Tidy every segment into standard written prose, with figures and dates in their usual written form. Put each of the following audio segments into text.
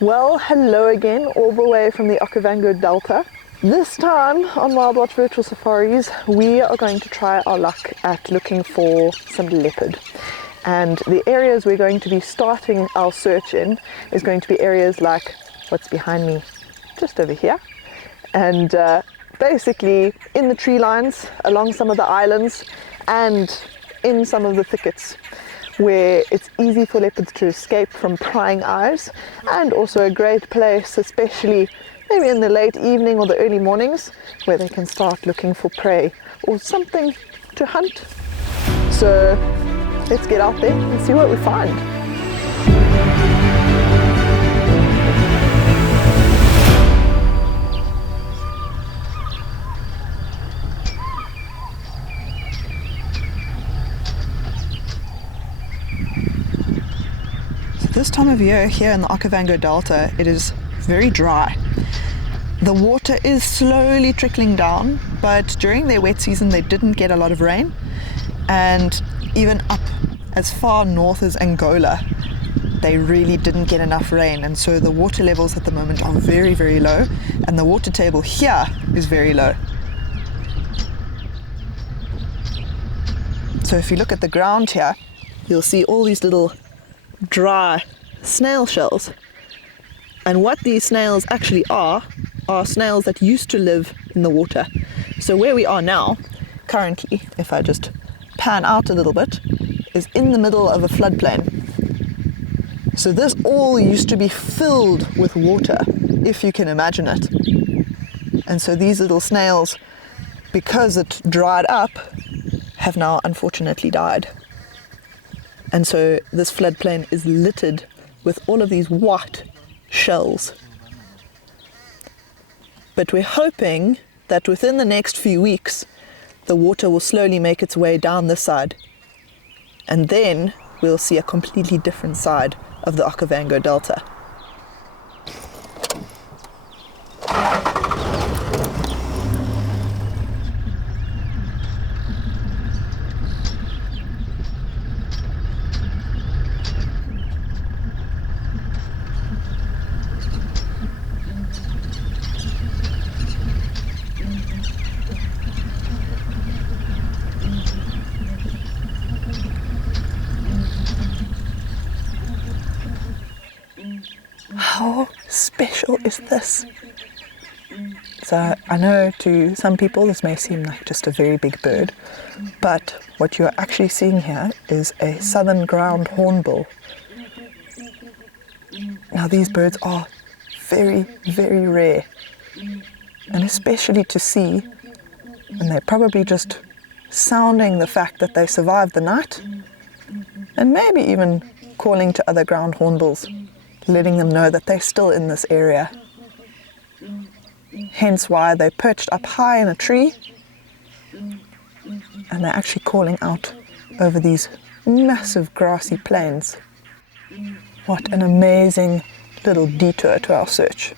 Well, hello again, all the way from the Okavango Delta. This time on WILDwatch Virtual Safaris, we are going to try our luck at looking for some leopard. And the areas we're going to be starting our search in is going to be areas like what's behind me, just over here. And basically in the tree lines, along some of the islands, and in some of the thickets, where it's easy for leopards to escape from prying eyes, and also a great place, especially maybe in the late evening or the early mornings, where they can start looking for prey or something to hunt. So let's get out there and see what we find. This time of year here in the Okavango Delta, it is very dry. The water is slowly trickling down, but during their wet season they didn't get a lot of rain, and even up as far north as Angola they really didn't get enough rain, and so the water levels at the moment are very, very low, and the water table here is very low. So if you look at the ground here, you'll see all these little dry snail shells, and what these snails actually are snails that used to live in the water. So where we are now currently, if I just pan out a little bit, is in the middle of a floodplain. So this all used to be filled with water, if you can imagine it. And so these little snails, because it dried up, have now unfortunately died. And so this floodplain is littered with all of these white shells. But we're hoping that within the next few weeks, the water will slowly make its way down this side. And then we'll see a completely different side of the Okavango Delta. How special is this? So I know to some people this may seem like just a very big bird, but what you're actually seeing here is a southern ground hornbill. Now these birds are very, very rare, and especially to see, and they're probably just sounding the fact that they survived the night, and maybe even calling to other ground hornbills, letting them know that they're still in this area. Hence why they perched up high in a tree, and they're actually calling out over these massive grassy plains. What an amazing little detour to our search.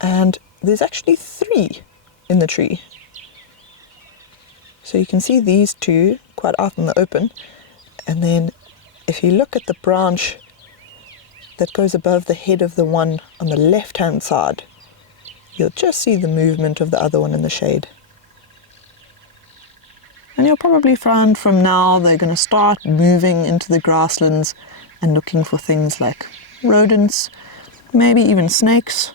And there's actually 3 in the tree. So you can see these 2 quite out in the open, and then if you look at the branch that goes above the head of the one on the left-hand side, you'll just see the movement of the other one in the shade. And you'll probably find from now they're going to start moving into the grasslands and looking for things like rodents, maybe even snakes.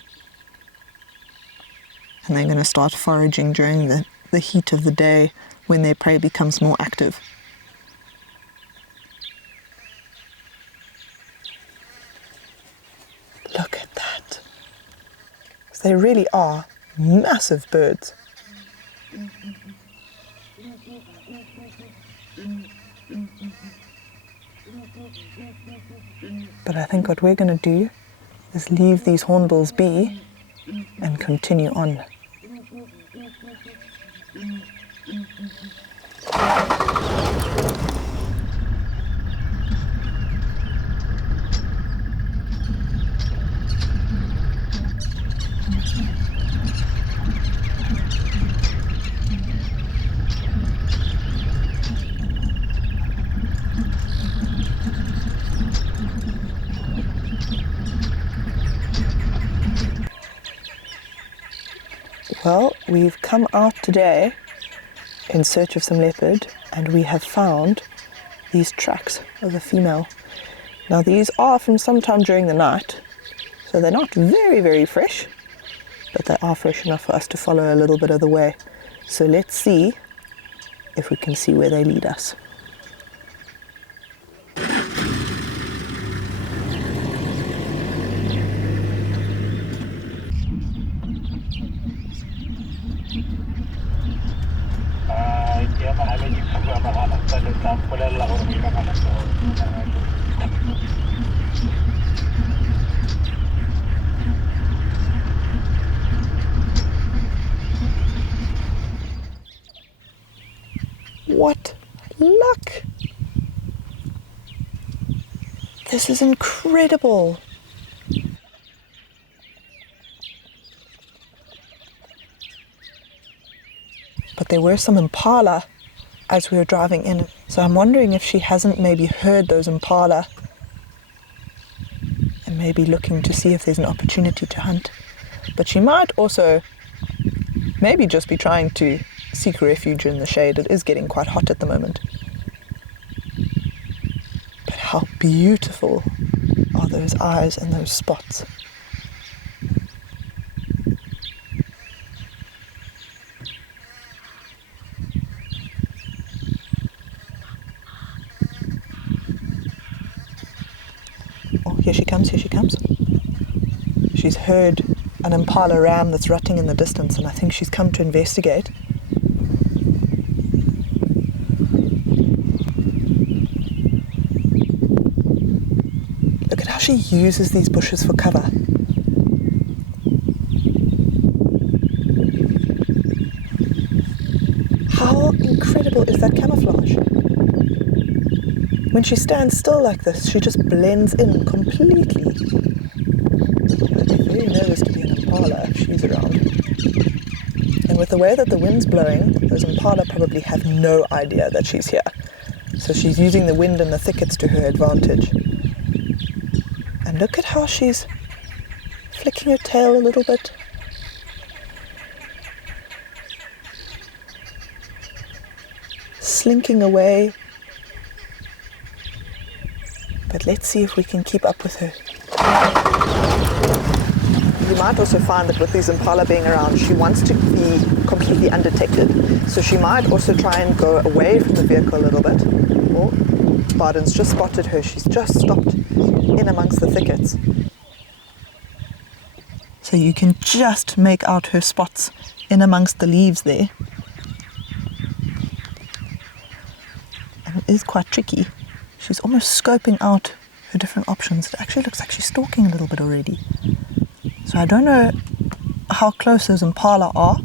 And they're going to start foraging during the heat of the day when their prey becomes more active. Look at that. They really are massive birds. But I think what we're going to do is leave these hornbills be and continue on. We've come out today in search of some leopard, and we have found these tracks of a female. Now these are from sometime during the night, so they're not very, very fresh, but they are fresh enough for us to follow a little bit of the way. So let's see if we can see where they lead us. What luck! This is incredible! But there were some impala as we were driving in, so I'm wondering if she hasn't maybe heard those impala and maybe looking to see if there's an opportunity to hunt. But she might also maybe just be trying to seek refuge in the shade. It is getting quite hot at the moment. But how beautiful are those eyes and those spots. Oh, here she comes, here she comes. She's heard an impala ram that's rutting in the distance, and I think she's come to investigate. Look at how she uses these bushes for cover. How incredible is that camouflage? When she stands still like this, she just blends in completely. I'd be very nervous to be an impala if she's around. And with the way that the wind's blowing, those impala probably have no idea that she's here. So she's using the wind and the thickets to her advantage. And look at how she's flicking her tail a little bit. Slinking away. But let's see if we can keep up with her. You might also find that with these impala being around, she wants to be completely undetected. So she might also try and go away from the vehicle a little bit. Oh, Barden's just spotted her. She's just stopped in amongst the thickets. So you can just make out her spots in amongst the leaves there. And it is quite tricky. She's almost scoping out her different options. It actually looks like she's stalking a little bit already. So I don't know how close those impala are.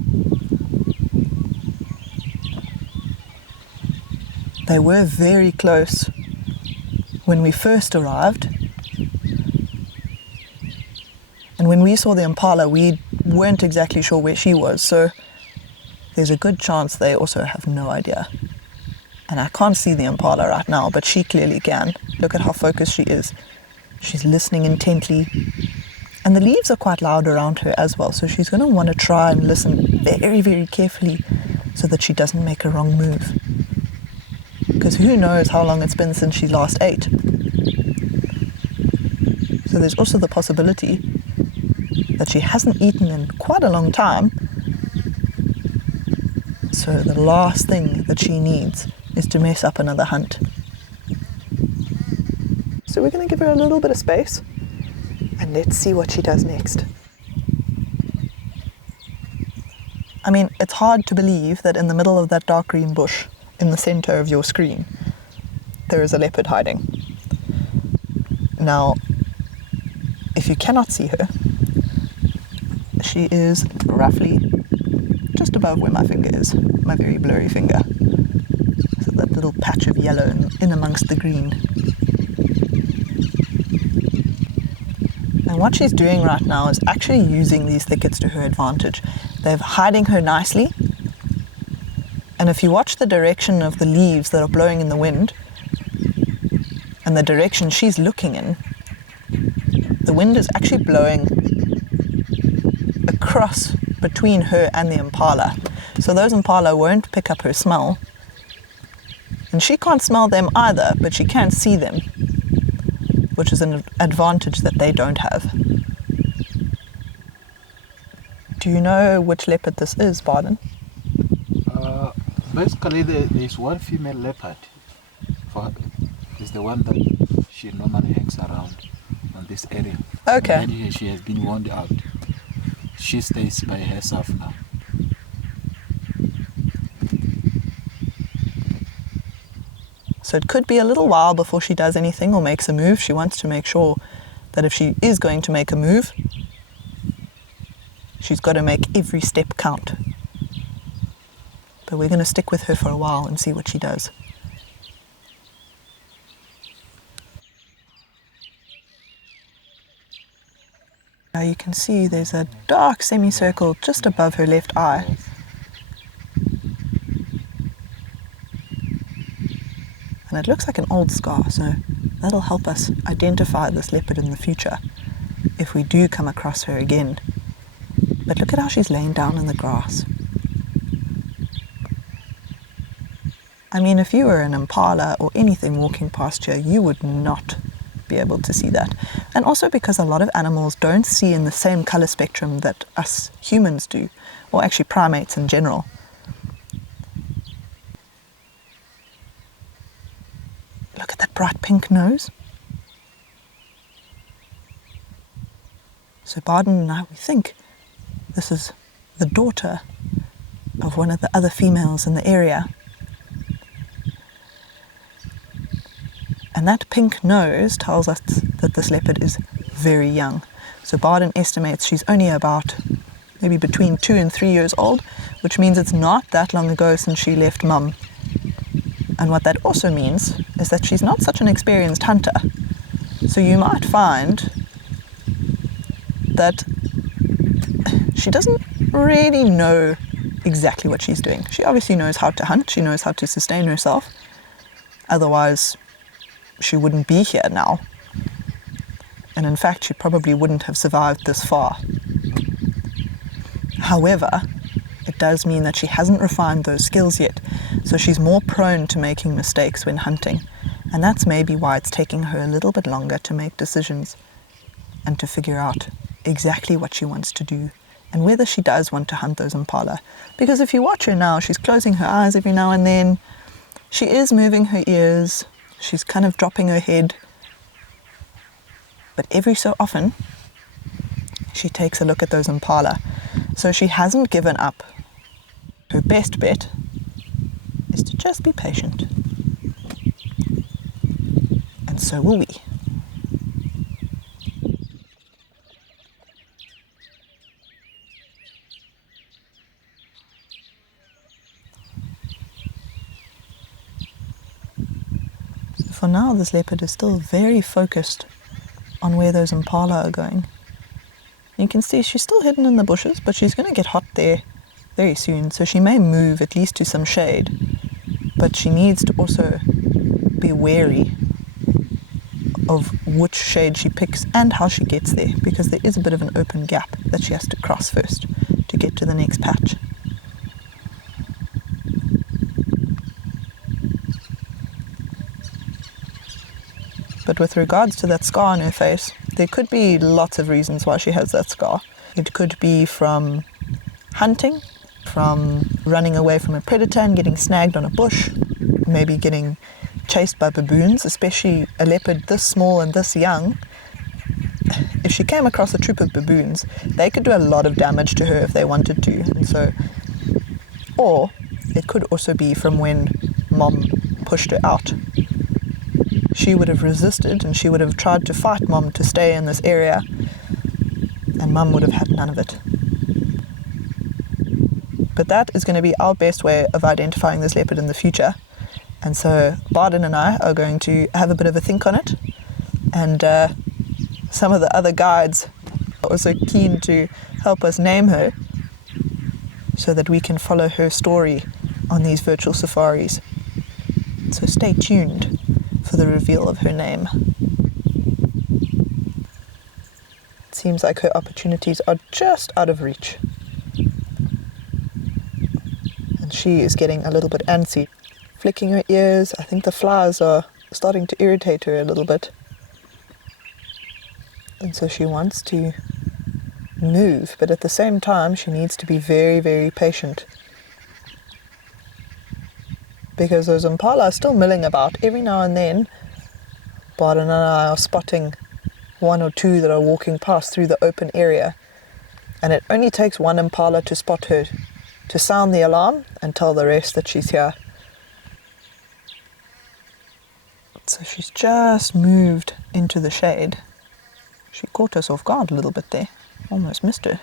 They were very close when we first arrived. And when we saw the impala, we weren't exactly sure where she was. So there's a good chance they also have no idea. And I can't see the impala right now, but she clearly can. Look at how focused she is. She's listening intently. And the leaves are quite loud around her as well, so she's going to want to try and listen very, very carefully so that she doesn't make a wrong move. Because who knows how long it's been since she last ate. So there's also the possibility that she hasn't eaten in quite a long time. So the last thing that she needs is to mess up another hunt. So we're going to give her a little bit of space and let's see what she does next. I mean, it's hard to believe that in the middle of that dark green bush, in the center of your screen, there is a leopard hiding. Now, if you cannot see her, she is roughly just above where my finger is, my very blurry finger. So that little patch of yellow in amongst the green. And what she's doing right now is actually using these thickets to her advantage. They're hiding her nicely. And if you watch the direction of the leaves that are blowing in the wind, and the direction she's looking in, the wind is actually blowing across between her and the impala. So those impala won't pick up her smell. And she can't smell them either, but she can see them, which is an advantage that they don't have. Do you know which leopard this is, Barden? Basically, there's one female leopard. It's the one that she normally hangs around on this area. Okay. And she has been warned out. She stays by herself now. So it could be a little while before she does anything or makes a move. She wants to make sure that if she is going to make a move, she's got to make every step count. But we're going to stick with her for a while and see what she does. Now you can see there's a dark semicircle just above her left eye. Yes. And it looks like an old scar, so that'll help us identify this leopard in the future if we do come across her again. But look at how she's laying down in the grass. I mean, if you were an impala or anything walking past here, you would not be able to see that. And also because a lot of animals don't see in the same color spectrum that us humans do, or actually primates in general. Look at that bright pink nose. So Barden and I, we think this is the daughter of one of the other females in the area. And that pink nose tells us that this leopard is very young. So Barden estimates she's only about maybe between 2 and 3 years old, which means it's not that long ago since she left mum. And what that also means is that she's not such an experienced hunter. So you might find that she doesn't really know exactly what she's doing. She obviously knows how to hunt, she knows how to sustain herself. Otherwise, she wouldn't be here now. And in fact, she probably wouldn't have survived this far. However, it does mean that she hasn't refined those skills yet, so she's more prone to making mistakes when hunting, and that's maybe why it's taking her a little bit longer to make decisions and to figure out exactly what she wants to do and whether she does want to hunt those impala. Because if you watch her now, she's closing her eyes every now and then, she is moving her ears, she's kind of dropping her head, but every so often she takes a look at those impala. So she hasn't given up. Her best bet is to just be patient. And so will we. So for now, this leopard is still very focused on where those impala are going. You can see she's still hidden in the bushes, but she's going to get hot there very soon, so she may move at least to some shade, but she needs to also be wary of which shade she picks and how she gets there, because there is a bit of an open gap that she has to cross first to get to the next patch. But with regards to that scar on her face, there could be lots of reasons why she has that scar. It could be from hunting, from running away from a predator and getting snagged on a bush, maybe getting chased by baboons, especially a leopard this small and this young. If she came across a troop of baboons, they could do a lot of damage to her if they wanted to. And so, or it could also be from when mom pushed her out. She would have resisted and she would have tried to fight mom to stay in this area, and mum would have had none of it. But that is going to be our best way of identifying this leopard in the future. And so Barden and I are going to have a bit of a think on it, and some of the other guides are also keen to help us name her so that we can follow her story on these virtual safaris. So stay tuned for the reveal of her name. It seems like her opportunities are just out of reach. she is getting a little bit antsy, flicking her ears. I think the flies are starting to irritate her a little bit. And so she wants to move, but at the same time she needs to be very, very patient, because those impala are still milling about. Every now and then Barden and I are spotting one or two that are walking past through the open area, and it only takes one impala to spot her to sound the alarm and tell the rest that she's here. So she's just moved into the shade. She caught us off guard a little bit there. Almost missed her.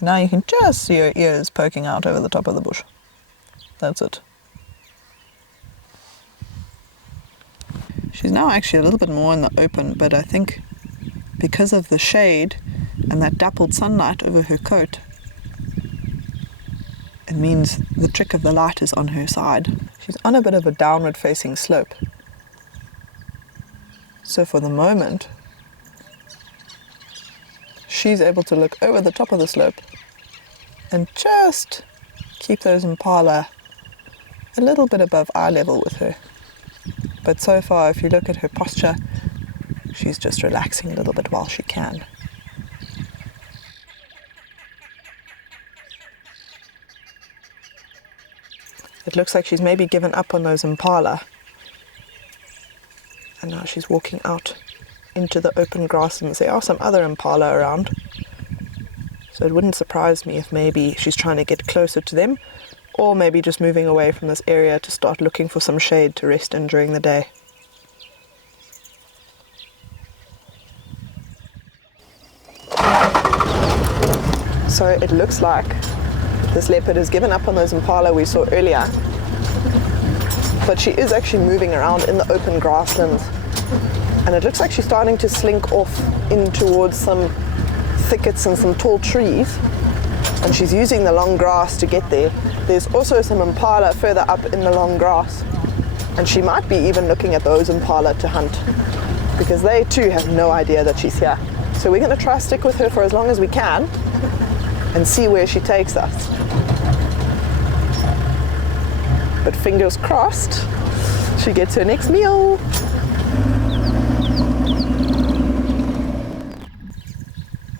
Now you can just see her ears poking out over the top of the bush. That's it. She's now actually a little bit more in the open, but I think because of the shade and that dappled sunlight over her coat, it means the trick of the light is on her side. She's on a bit of a downward facing slope. So for the moment, she's able to look over the top of the slope and just keep those impala a little bit above eye level with her. But so far, if you look at her posture, she's just relaxing a little bit while she can. It looks like she's maybe given up on those impala. And now she's walking out into the open grasslands. There are some other impala around, so it wouldn't surprise me if maybe she's trying to get closer to them, or maybe just moving away from this area to start looking for some shade to rest in during the day. So it looks like this leopard has given up on those impala we saw earlier, but she is actually moving around in the open grasslands, and it looks like she's starting to slink off in towards some thickets and some tall trees, and she's using the long grass to get there. There's also some impala further up in the long grass, and she might be even looking at those impala to hunt, because they too have no idea that she's here. So we're going to try to stick with her for as long as we can and see where she takes us. But fingers crossed, she gets her next meal.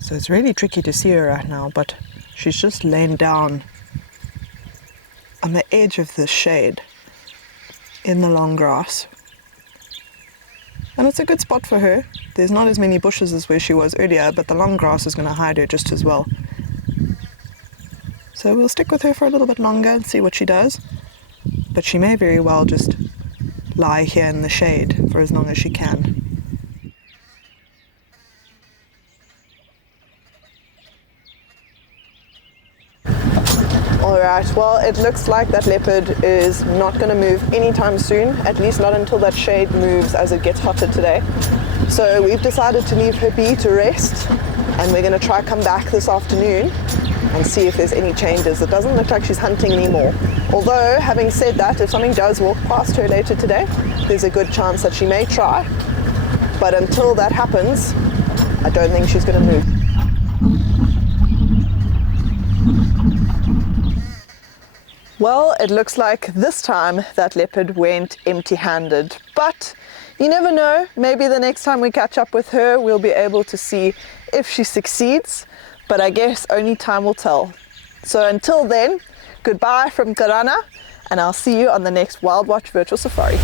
So it's really tricky to see her right now, but she's just laying down on the edge of the shade in the long grass. And it's a good spot for her. There's not as many bushes as where she was earlier, but the long grass is going to hide her just as well. So we'll stick with her for a little bit longer and see what she does. But she may very well just lie here in the shade for as long as she can. Alright, well, it looks like that leopard is not going to move anytime soon, at least not until that shade moves as it gets hotter today. So we've decided to leave her be to rest, and we're going to try come back this afternoon and see if there's any changes. It doesn't look like she's hunting anymore. Although, having said that, if something does walk past her later today, there's a good chance that she may try. But until that happens, I don't think she's going to move. Well, it looks like this time that leopard went empty-handed, but you never know, maybe the next time we catch up with her we'll be able to see if she succeeds, but I guess only time will tell. So until then, goodbye from Xaranna, and I'll see you on the next WILDwatch Virtual Safari.